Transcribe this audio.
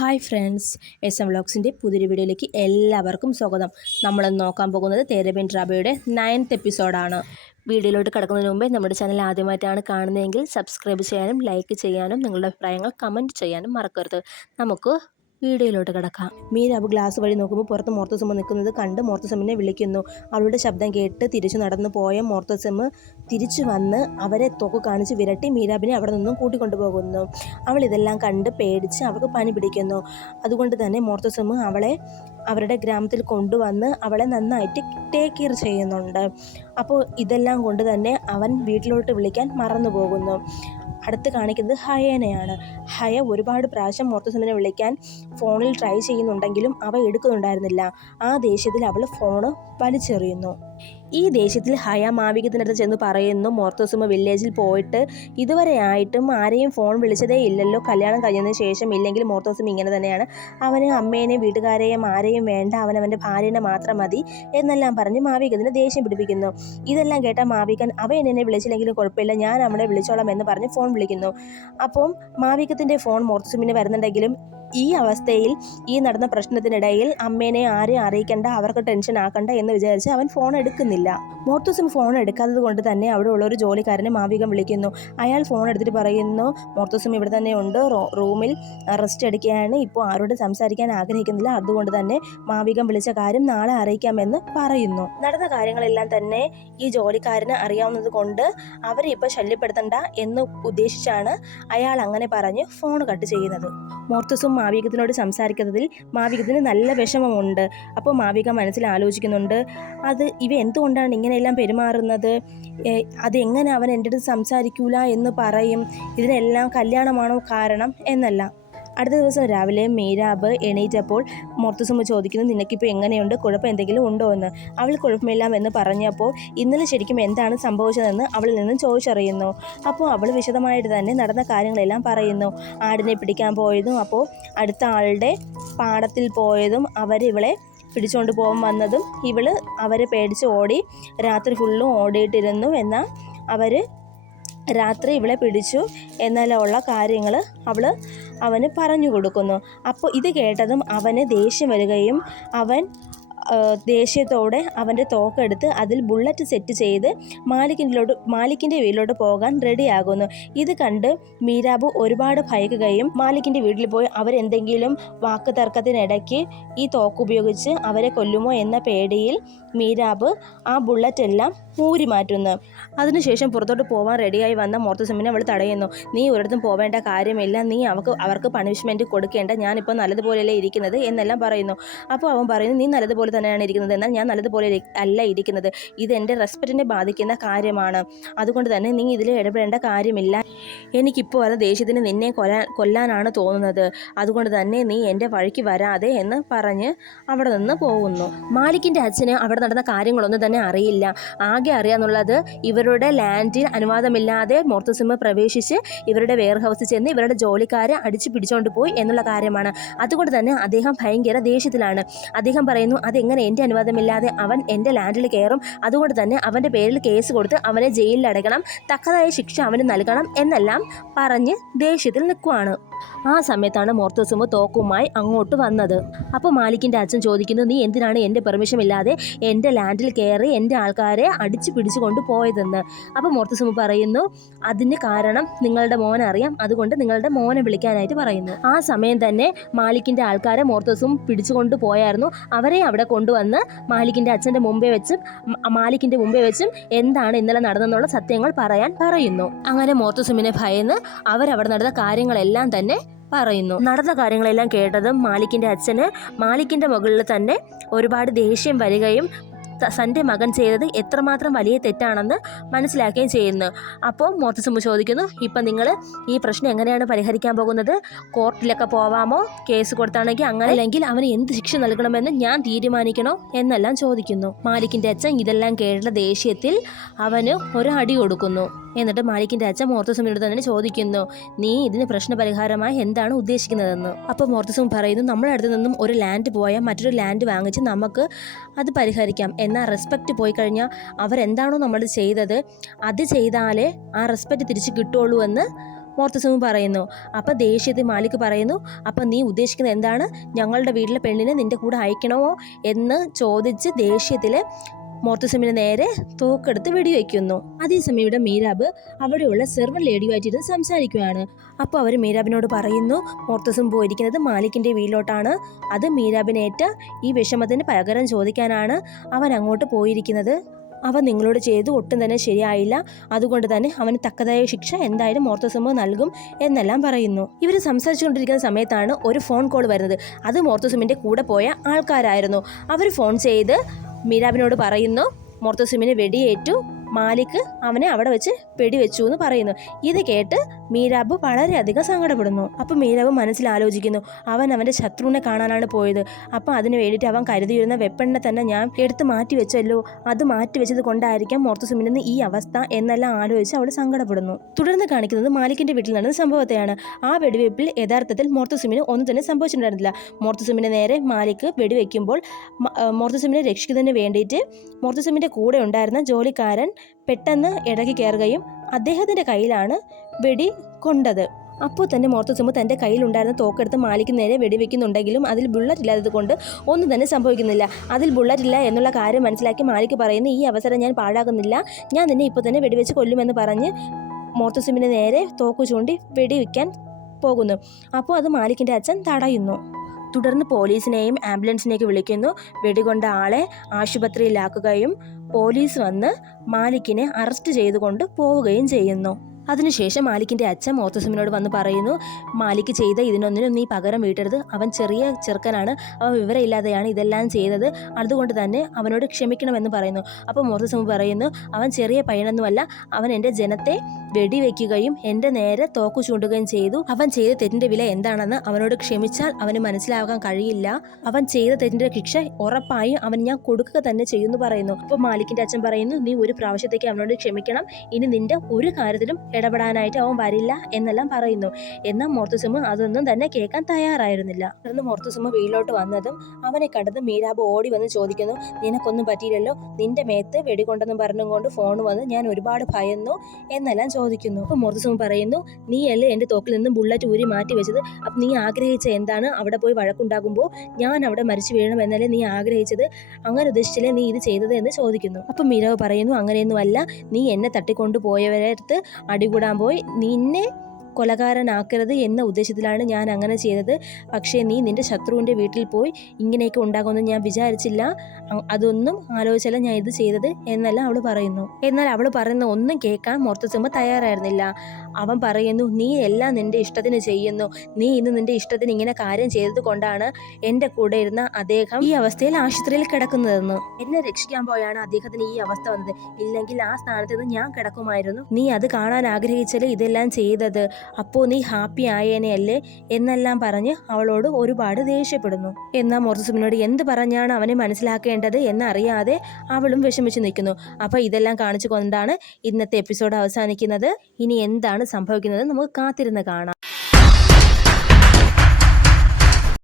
Hi friends S M വ്ളോഗ്സിന്റെ പുതിയൊരു വീഡിയോയിലേക്ക് എല്ലാവർക്കും സ്വാഗതം. നമ്മൾ നോക്കാൻ പോകുന്നത് തേരബിൻ ഡ്രാബയുടെ നയൻത്ത് എപ്പിസോഡാണ്. വീഡിയോയിലോട്ട് കിടക്കുന്നതിന് മുമ്പേ നമ്മുടെ ചാനൽ ആദ്യമായിട്ടാണ് കാണുന്നതെങ്കിൽ സബ്സ്ക്രൈബ് ചെയ്യാനും ലൈക്ക് ചെയ്യാനും നിങ്ങളുടെ അഭിപ്രായങ്ങൾ കമന്റ് ചെയ്യാനും മറക്കരുത്. നമുക്ക് വീഡിയോയിലോട്ട് കിടക്കാം. മീരാബ് ഗ്ലാസ് വഴി നോക്കുമ്പോൾ പുറത്ത് മോർത്തസമ്മ നിൽക്കുന്നത് കണ്ട് മോർത്തസമ്മിനെ വിളിക്കുന്നു. അവളുടെ ശബ്ദം കേട്ട് തിരിച്ചു നടന്നു പോയ മോർത്തസമ്മ് തിരിച്ചു വന്ന് അവരെ തൊക്ക് കാണിച്ച് വിരട്ടി മീരാബിനെ അവിടെ നിന്നും കൂട്ടിക്കൊണ്ടുപോകുന്നു. അവൾ ഇതെല്ലാം കണ്ട് പേടിച്ച് അവൾക്ക് പനി പിടിക്കുന്നു. അതുകൊണ്ട് തന്നെ മോർത്തസമ്മ് അവളെ അവരുടെ ഗ്രാമത്തിൽ കൊണ്ടുവന്ന് അവളെ നന്നായിട്ട് ടേക്ക് കെയർ ചെയ്യുന്നുണ്ട്. അപ്പോൾ ഇതെല്ലാം കൊണ്ട് തന്നെ അവൻ വീട്ടിലോട്ട് വിളിക്കാൻ മറന്നു പോകുന്നു അടുത്ത് കാണിക്കുന്നത് ഹയേനെയാണ്. ഹയ ഒരുപാട് പ്രാവശ്യം മോർത്തസമ്മിനെ വിളിക്കാൻ ഫോണിൽ ട്രൈ ചെയ്യുന്നുണ്ടെങ്കിലും അവ എടുക്കുന്നുണ്ടായിരുന്നില്ല. ആ ദേഷ്യത്തിൽ അവൾ ഫോണ് വലിച്ചെറിയുന്നു. ഈ ദേഷ്യത്തിൽ ഹയ മാവികത്തിനടുത്ത് ചെന്ന് പറയുന്നു മോർത്തോസുമ വില്ലേജിൽ പോയിട്ട് ഇതുവരെ ആയിട്ടും ആരെയും ഫോൺ വിളിച്ചതേ ഇല്ലല്ലോ. കല്യാണം കഴിഞ്ഞതിന് ശേഷം ഇല്ലെങ്കിൽ മോർത്തോസും ഇങ്ങനെ തന്നെയാണ്. അവന് അമ്മേനെയും വീട്ടുകാരെയും ആരെയും വേണ്ട. അവൻ അവന്റെ ഭാര്യനെ മാത്രം മതി എന്നെല്ലാം പറഞ്ഞ് മാവികത്തിന് ദേഷ്യം പിടിപ്പിക്കുന്നു. ഇതെല്ലാം കേട്ട മാവികൻ അവൻ എന്നെ വിളിച്ചില്ലെങ്കിലും കുഴപ്പമില്ല. ഞാൻ അവനെ വിളിച്ചോളാം എന്ന് പറഞ്ഞ് ഫോൺ വിളിക്കുന്നു. അപ്പം മാവികത്തിന്റെ ഫോൺ മോർത്തോസുമിന് വരുന്നുണ്ടെങ്കിലും ഈ അവസ്ഥയിൽ ഈ നടന്ന പ്രശ്നത്തിനിടയിൽ അമ്മേനെ ആരെയും അറിയിക്കേണ്ട അവർക്ക് ടെൻഷൻ ആക്കണ്ട എന്ന് വിചാരിച്ച് അവൻ ഫോൺ എടുക്കുന്നില്ല. മോർത്തോസും ഫോൺ എടുക്കാത്തത് കൊണ്ട് തന്നെ അവിടെ ഉള്ള ഒരു ജോലിക്കാരനെ മാവികം വിളിക്കുന്നു. അയാൾ ഫോൺ എടുത്തിട്ട് പറയുന്നു മോർത്തോസും ഇവിടെ തന്നെ ഉണ്ട് റൂമിൽ റെസ്റ്റ് എടുക്കുകയാണ്. ഇപ്പോൾ ആരോട് സംസാരിക്കാൻ ആഗ്രഹിക്കുന്നില്ല. അതുകൊണ്ട് തന്നെ മാവികം വിളിച്ച കാര്യം നാളെ അറിയിക്കാമെന്ന് പറയുന്നു. നടന്ന കാര്യങ്ങളെല്ലാം തന്നെ ഈ ജോലിക്കാരന് അറിയാവുന്നത് കൊണ്ട് അവരെ ഇപ്പോൾ ശല്യപ്പെടുത്തണ്ട എന്ന് ഉദ്ദേശിച്ചാണ് അയാൾ അങ്ങനെ പറഞ്ഞ് ഫോൺ കട്ട് ചെയ്യുന്നത്. മോർത്തസും മാവികത്തിനോട് സംസാരിക്കുന്നതിൽ മാവികത്തിന് നല്ല വിഷമമുണ്ട്. അപ്പോൾ മാവിക മനസ്സിൽ ആലോചിക്കുന്നുണ്ട് അത് ഇവ എന്തുകൊണ്ടാണ് ഇങ്ങനെയെല്ലാം പെരുമാറുന്നത്? അതെങ്ങനെ അവൻ എന്റെ അടുത്ത് സംസാരിക്കൂല എന്ന് പറയും? ഇതിനെല്ലാം കല്യാണമാണോ കാരണം എന്നല്ല. അടുത്ത ദിവസം രാവിലെ മീരാബ് എണീറ്റപ്പോൾ മോർത്തസുമ്മ ചോദിക്കുന്നു നിനക്കിപ്പോൾ എങ്ങനെയുണ്ട്? കുഴപ്പം എന്തെങ്കിലും ഉണ്ടോ എന്ന്? അവൾ കുഴപ്പമില്ല എന്ന് പറഞ്ഞപ്പോൾ ഇന്നലെ ശരിക്കും എന്താണ് സംഭവിച്ചതെന്ന് അവളിൽ നിന്നും ചോദിച്ചറിയുന്നു. അപ്പോൾ അവൾ വിശദമായിട്ട് തന്നെ നടന്ന കാര്യങ്ങളെല്ലാം പറയുന്നു. ആടിനെ പിടിക്കാൻ പോയതും അപ്പോൾ അടുത്ത ആളുടെ പാടത്തിൽ പോയതും അവരിവളെ പിടിച്ചുകൊണ്ട് പോകാൻ വന്നതും ഇവൾ അവരെ പേടിച്ച് ഓടി രാത്രി ഫുള്ളും ഓടിയിട്ടിരുന്നു എന്നാൽ അവർ രാത്രി ഇവളെ പിടിച്ചു എന്നാലുള്ള കാര്യങ്ങൾ അവൾ അവന് പറഞ്ഞു കൊടുക്കുന്നു. അപ്പോൾ ഇത് കേട്ടതും അവന് ദേഷ്യം വരികയും അവൻ ദേഷ്യത്തോടെ അവന്റെ തോക്കെടുത്ത് അതിൽ ബുള്ളറ്റ് സെറ്റ് ചെയ്ത് മാലിക്കിന്റെ മാലിക്കിന്റെ വീട്ടിലോട്ട് പോകാൻ റെഡിയാകുന്നു. ഇത് കണ്ട് മീരാബു ഒരുപാട് ഭയക്കുകയും മാലിക്കിന്റെ വീട്ടിൽ പോയി അവരെന്തെങ്കിലും വാക്ക് തർക്കത്തിനിടയ്ക്ക് ഈ തോക്ക് ഉപയോഗിച്ച് അവരെ കൊല്ലുമോ എന്ന പേടിയിൽ മീരാബ് ആ ബുള്ളറ്റ് എല്ലാം ഊരി മാറ്റുന്നു. അതിനുശേഷം പുറത്തോട്ട് പോകാൻ റെഡിയായി വന്ന മോർത്തസമ്മിനെ അവൾ തടയുന്നു. നീ ഒരിടത്തും പോവേണ്ട കാര്യമില്ല. നീ അവർക്ക് അവർക്ക് പണിഷ്മെന്റ് കൊടുക്കേണ്ട. ഞാനിപ്പോൾ നല്ലതുപോലെയല്ലേ ഇരിക്കുന്നത് എന്നെല്ലാം പറയുന്നു. അപ്പോൾ അവൻ പറയുന്നു നീ നല്ലതുപോലെ തന്നെയാണ് ഇരിക്കുന്നത്. എന്നാൽ ഞാൻ നല്ലതുപോലെ അല്ല ഇരിക്കുന്നത്. ഇത് എന്റെ റെസ്പെക്റ്റിനെ ബാധിക്കുന്ന കാര്യമാണ്. അതുകൊണ്ട് തന്നെ നീ ഇതിൽ ഇടപെടേണ്ട കാര്യമില്ല. എനിക്കിപ്പോൾ അത് ദേഷ്യത്തിന് നിന്നെ കൊല്ലാൻ കൊല്ലാനാണ് തോന്നുന്നത്. അതുകൊണ്ട് തന്നെ നീ എന്റെ വഴിക്ക് വരാതെ എന്ന് പറഞ്ഞ് അവിടെ നിന്ന് പോകുന്നു. മാലിക്കിന്റെ അച്ഛന് അവിടെ നടന്ന കാര്യങ്ങളൊന്നും തന്നെ അറിയില്ല. ആകെ അറിയാന്നുള്ളത് ഇവരുടെ ലാൻഡിൽ അനുവാദമില്ലാതെ മോർത്തസിമ പ്രവേശിച്ച് ഇവരുടെ വെയർ ഹൗസിൽ ചെന്ന് ഇവരുടെ ജോലിക്കാരെ അടിച്ചു പിടിച്ചുകൊണ്ട് പോയി എന്നുള്ള കാര്യമാണ്. അതുകൊണ്ട് തന്നെ അദ്ദേഹം ഭയങ്കര ദേഷ്യത്തിലാണ്. അദ്ദേഹം പറയുന്നു അതെങ്ങനെ എന്റെ അനുവാദമില്ലാതെ അവൻ എന്റെ ലാൻഡിൽ കയറും. അതുകൊണ്ട് തന്നെ അവന്റെ പേരിൽ കേസ് കൊടുത്ത് അവനെ ജയിലിൽ അടയ്ക്കണം തക്കതായ ശിക്ഷ അവന് നൽകണം എന്നെല്ലാം പറഞ്ഞ് ദേഷ്യത്തിൽ നിൽക്കുവാണ്. ആ സമയത്താണ് മോർത്തസും തോക്കുമായി അങ്ങോട്ട് വന്നത്. അപ്പോൾ മാലിക്കിന്റെ അച്ഛൻ ചോദിക്കുന്നു നീ എന്തിനാണ് എന്റെ പെർമിഷൻ ഇല്ലാതെ എന്റെ ലാൻഡിൽ കയറി എന്റെ ആൾക്കാരെ അടിച്ചു പിടിച്ചു കൊണ്ട് പോയതെന്ന്? അപ്പോൾ മോർത്തസും പറയുന്നു അതിന് കാരണം നിങ്ങളുടെ മോനെ അറിയാം. അതുകൊണ്ട് നിങ്ങളുടെ മോനെ വിളിക്കാനായിട്ട് പറയുന്നു. ആ സമയം തന്നെ മാലിക്കിന്റെ ആൾക്കാരെ മോർത്തോസും പിടിച്ചുകൊണ്ട് പോയായിരുന്നു. അവരെ അവിടെ കൊണ്ടുവന്ന് മാലിക്കിന്റെ അച്ഛന്റെ മുമ്പേ വെച്ചും മാലിക്കിന്റെ മുമ്പേ വെച്ചും എന്താണ് ഇന്നലെ നടന്നെന്നുള്ള സത്യങ്ങൾ പറയാൻ പറയുന്നു. അങ്ങനെ മോർത്തോസുമിനെ ഭയന്ന് അവരവിടെ നടന്ന കാര്യങ്ങളെല്ലാം തന്നെ പറയുന്നു. നടന്ന കാര്യങ്ങളെല്ലാം കേട്ടതും മാലിക്കിന്റെ അച്ഛന് മാലിക്കിന്റെ മുകളിൽ തന്നെ ഒരുപാട് ദേഷ്യം വരികയും തന്റെ മകൻ ചെയ്തത് എത്രമാത്രം വലിയ തെറ്റാണെന്ന് മനസ്സിലാക്കുകയും ചെയ്യുന്നു. അപ്പോൾ മോർത്തസുമ്പ് ചോദിക്കുന്നു ഇപ്പം നിങ്ങൾ ഈ പ്രശ്നം എങ്ങനെയാണ് പരിഹരിക്കാൻ പോകുന്നത്? കോർട്ടിലൊക്കെ പോവാമോ? കേസ് കൊടുത്താണെങ്കിൽ അങ്ങനെ അല്ലെങ്കിൽ അവന് എന്ത് ശിക്ഷ നൽകണമെന്ന് ഞാൻ തീരുമാനിക്കണോ? എന്നെല്ലാം ചോദിക്കുന്നു. മാലിക്കിന്റെ അച്ഛൻ ഇതെല്ലാം കേട്ട ദേഷ്യത്തിൽ അവന് ഒരു അടി കൊടുക്കുന്നു. എന്നിട്ട് മാലിക്കിന്റെ അച്ഛൻ മോർത്തസുമിനോട് തന്നെ ചോദിക്കുന്നു നീ ഇതിന് പ്രശ്നപരിഹാരമായി എന്താണ് ഉദ്ദേശിക്കുന്നതെന്ന്? അപ്പോൾ മോർത്തസും പറയുന്നു നമ്മുടെ അടുത്ത് നിന്നും ഒരു ലാൻഡ് പോയാൽ മറ്റൊരു ലാൻഡ് വാങ്ങിച്ച് നമുക്ക് അത് പരിഹരിക്കാം. എന്നാൽ റെസ്പെക്റ്റ് പോയി കഴിഞ്ഞാൽ അവരെന്താണോ നമ്മൾ ചെയ്തത് അത് ചെയ്താലേ ആ റെസ്പെക്റ്റ് തിരിച്ച് കിട്ടുള്ളൂ എന്ന് മോർത്തസും പറയുന്നു. അപ്പം ദേഷ്യത്തിൽ മാലിക് പറയുന്നു അപ്പം നീ ഉദ്ദേശിക്കുന്നത് എന്താണ്? ഞങ്ങളുടെ വീട്ടിലെ പെണ്ണിനെ നിന്റെ കൂടെ അയക്കണമോ? എന്ന് ചോദിച്ച് ദേഷ്യത്തിൽ മോർത്തസുമിന് നേരെ തോക്കെടുത്ത് വെടിവെക്കുന്നു അതേസമയം ഇവിടെ മീരാബ് അവിടെയുള്ള സെർവർ ലേഡിയുമായിട്ടിരുന്ന് സംസാരിക്കുകയാണ്. അപ്പോൾ അവർ മീരാബിനോട് പറയുന്നു മോർത്തസും പോയിരിക്കുന്നത് മാലിക്കിന്റെ വീട്ടിലോട്ടാണ്. അത് മീരാബിനേറ്റ ഈ വിഷമത്തിന് പകരം ചോദിക്കാനാണ് അവൻ അങ്ങോട്ട് പോയിരിക്കുന്നത്. അവൻ നിങ്ങളോട് ചെയ്തു ഒട്ടും തന്നെ ശരിയായില്ല. അതുകൊണ്ട് തന്നെ അവന് തക്കതായ ശിക്ഷ എന്തായാലും മോർത്തോസമോ നൽകും എന്നെല്ലാം പറയുന്നു. ഇവർ സംസാരിച്ചുകൊണ്ടിരിക്കുന്ന സമയത്താണ് ഒരു ഫോൺ കോൾ വരുന്നത്. അത് മോർത്തോസമിന്റെ കൂടെ പോയ ആൾക്കാരായിരുന്നു. അവർ ഫോൺ ചെയ്ത് മീരാബിനോട് പറയുന്നു മോർത്തോസിമിന് വെടിയേറ്റു മാലിക് അവനെ അവിടെ വെച്ച് വെടിവെച്ചു എന്ന് പറയുന്നു. ഇത് കേട്ട് മീരാബ് വളരെയധികം സങ്കടപ്പെടുന്നു. അപ്പം മീരാബ് മനസ്സിൽ ആലോചിക്കുന്നു അവൻ അവന്റെ ശത്രുവിനെ കാണാനാണ് പോയത്. അപ്പം അതിന് വേണ്ടിയിട്ട് അവൻ കരുതിയിരുന്ന വെപ്പണിനെ തന്നെ ഞാൻ എടുത്ത് മാറ്റി വെച്ചല്ലോ. അത് മാറ്റി വെച്ചത് കൊണ്ടായിരിക്കാം മോർത്തോസിമിന് ഈ അവസ്ഥ എന്നെല്ലാം ആലോചിച്ച് അവൾ സങ്കടപ്പെടുന്നു. തുടർന്ന് കാണിക്കുന്നത് മാലിക്കിന്റെ വീട്ടിൽ നടന്ന സംഭവത്തെയാണ്. ആ വെടിവെപ്പിൽ യഥാർത്ഥത്തിൽ മോർത്തസുമിന് ഒന്നും തന്നെ സംഭവിച്ചിട്ടുണ്ടായിരുന്നില്ല. മോർത്തോസിമിന് നേരെ മാലിക് വെടിവെക്കുമ്പോൾ മോർത്തോസിമിനെ രക്ഷിക്കുന്നതിന് വേണ്ടിയിട്ട് മോർത്തസുമിന്റെ കൂടെ ഉണ്ടായിരുന്ന ജോലിക്കാരൻ പെട്ടെന്ന് ഇടകി കയറുകയും അദ്ദേഹത്തിന്റെ കയ്യിലാണ് വെടി കൊണ്ടത്. അപ്പോൾ തന്നെ മോർത്തോസിമു തന്റെ കയ്യിലുണ്ടായിരുന്ന തോക്കെടുത്ത് മാലിക്ക് നേരെ വെടിവെക്കുന്നുണ്ടെങ്കിലും അതിൽ ബുള്ളറ്റ് ഇല്ലാത്തത് കൊണ്ട് ഒന്നും തന്നെ സംഭവിക്കുന്നില്ല. അതിൽ ബുള്ളറ്റ് ഇല്ല എന്നുള്ള കാര്യം മനസ്സിലാക്കി മാലിക്ക് പറയുന്ന ഈ അവസരം ഞാൻ പാഴാക്കുന്നില്ല. ഞാൻ നിന്നെ ഇപ്പോൾ തന്നെ വെടിവെച്ച് കൊല്ലുമെന്ന് പറഞ്ഞ് മോർത്തോസിമിന് നേരെ തോക്ക് ചൂണ്ടി വെടിവെക്കാൻ പോകുന്നു. അപ്പോൾ അത് മാലിക്കിന്റെ അച്ഛൻ തടയുന്നു. തുടർന്ന് പോലീസിനെയും ആംബുലൻസിനെയൊക്കെ വിളിക്കുന്നു. വെടികൊണ്ട ആളെ ആശുപത്രിയിലാക്കുകയും പോലീസ് വന്ന് മാലിക്കിനെ അറസ്റ്റ് ചെയ്തുകൊണ്ട് പോവുകയും ചെയ്യുന്നു. അതിനുശേഷം മാലിക്കിന്റെ അച്ഛൻ മോത്തസുമിനോട് വന്ന് പറയുന്നു മാലിക്ക് ചെയ്ത ഇതിനൊന്നിനും നീ പകരം വീട്ടരുത്. അവൻ ചെറിയ ചെറുക്കനാണ്. അവൻ വിവരമില്ലാതെയാണ് ഇതെല്ലാം ചെയ്തത്. അതുകൊണ്ട് തന്നെ അവനോട് ക്ഷമിക്കണമെന്ന് പറയുന്നു. അപ്പോൾ മോത്തസുമു പറയുന്നു അവൻ ചെറിയ പയ്യനൊന്നുമല്ല. അവൻ എന്റെ ജനത്തെ വെടിവെക്കുകയും എന്റെ നേരെ തോക്കു ചൂണ്ടുകയും ചെയ്തു. അവൻ ചെയ്ത തെറ്റിന്റെ വില എന്താണെന്ന് അവനോട് ക്ഷമിച്ചാൽ അവന് മനസ്സിലാകാൻ കഴിയില്ല. അവൻ ചെയ്ത തെറ്റിന്റെ ശിക്ഷ ഉറപ്പായും അവൻ ഞാൻ കൊടുക്കുക തന്നെ ചെയ്യുമെന്ന് പറയുന്നു. അപ്പോൾ മാലിക്കിന്റെ അച്ഛൻ പറയുന്നു നീ ഒരു പ്രാവശ്യത്തേക്ക് അവനോട് ക്ഷമിക്കണം. ഇനി നിന്റെ ഒരു കാര്യത്തിലും ഇടപെടാനായിട്ട് അവൻ വരില്ല എന്നെല്ലാം പറയുന്നു. എന്നാൽ മോർത്തുസുമ അതൊന്നും തന്നെ കേൾക്കാൻ തയ്യാറായിരുന്നില്ല. തുടർന്ന് മോർത്തുസുമ വീട്ടിലോട്ട് വന്നതും അവനെ കണ്ടത് മീരാബ് ഓടി വന്ന് ചോദിക്കുന്നു നിനക്കൊന്നും പറ്റിയില്ലല്ലോ? നിന്റെ മേത്ത് വെടികൊണ്ടെന്ന് പറഞ്ഞുകൊണ്ട് ഫോൺ വന്ന് ഞാൻ ഒരുപാട് ഭയന്നു എന്നെല്ലാം ചോദിക്കുന്നു. അപ്പോൾ മോർത്തുസുമ പറയുന്നു നീയല്ലേ എന്റെ തോക്കിൽ നിന്നും ബുള്ളറ്റ് ഊരി മാറ്റി വെച്ചത്? അപ്പം നീ ആഗ്രഹിച്ച എന്താണ്? അവിടെ പോയി വഴക്കുണ്ടാകുമ്പോൾ ഞാൻ അവിടെ മരിച്ചു വീഴണം എന്നല്ലേ നീ ആഗ്രഹിച്ചത്? അങ്ങനെ ഉദ്ദേശിച്ചില്ലേ നീ ഇത് ചെയ്തത്? എന്ന് ചോദിക്കുന്നു. അപ്പം മീരാബ് പറയുന്നു അങ്ങനെയൊന്നുമല്ല. നീ എന്നെ തട്ടിക്കൊണ്ടു പോയവരെ അടികൂടാൻ പോയി. നിന്നെ കൊലകാരനാക്കരുത് എന്ന ഉദ്ദേശത്തിലാണ് ഞാൻ അങ്ങനെ ചെയ്തത്. പക്ഷേ നീ നിന്റെ ശത്രുവിന്റെ വീട്ടിൽ പോയി ഇങ്ങനെയൊക്കെ ഉണ്ടാകുമെന്ന് ഞാൻ വിചാരിച്ചില്ല. അതൊന്നും ആലോചിച്ചല്ല ഞാൻ ഇത് ചെയ്തത് എന്നല്ല അവൾ പറയുന്നു. എന്നാൽ അവൾ പറയുന്ന ഒന്നും കേൾക്കാൻ മോർത്തസുമ്പ തയ്യാറായിരുന്നില്ല. അവൻ പറയുന്നു നീ എല്ലാം നിന്റെ ഇഷ്ടത്തിന് ചെയ്യുന്നു. നീ ഇന്ന് നിന്റെ ഇഷ്ടത്തിന് ഇങ്ങനെ കാര്യം ചെയ്തത് കൊണ്ടാണ് എന്റെ കൂടെ ഇരുന്ന അദ്ദേഹം ഈ അവസ്ഥയിൽ ആശുപത്രിയിൽ കിടക്കുന്നതെന്ന്. എന്നെ രക്ഷിക്കാൻ പോയാണ് അദ്ദേഹത്തിന് ഈ അവസ്ഥ വന്നത്. ഇല്ലെങ്കിൽ ആ സ്ഥാനത്ത് നിന്ന് ഞാൻ കിടക്കുമായിരുന്നു. നീ അത് കാണാൻ ആഗ്രഹിച്ചാൽ ഇതെല്ലാം ചെയ്തത്? അപ്പോൾ നീ ഹാപ്പി ആയേനെയല്ലേ എന്നെല്ലാം പറഞ്ഞ് അവളോട് ഒരുപാട് ദേഷ്യപ്പെടുന്നു. എന്നാൽ മോർസുമിനോട് എന്ത് പറഞ്ഞാണ് അവനെ മനസ്സിലാക്കേണ്ടത് എന്നറിയാതെ അവളും വിഷമിച്ച് നിൽക്കുന്നു. അപ്പോൾ ഇതെല്ലാം കാണിച്ചു കൊണ്ടാണ് ഇന്നത്തെ എപ്പിസോഡ് അവസാനിക്കുന്നത്. ഇനി എന്താണ് സംഭവിക്കുന്നത് നമുക്ക് കാത്തിരുന്ന് കാണാം.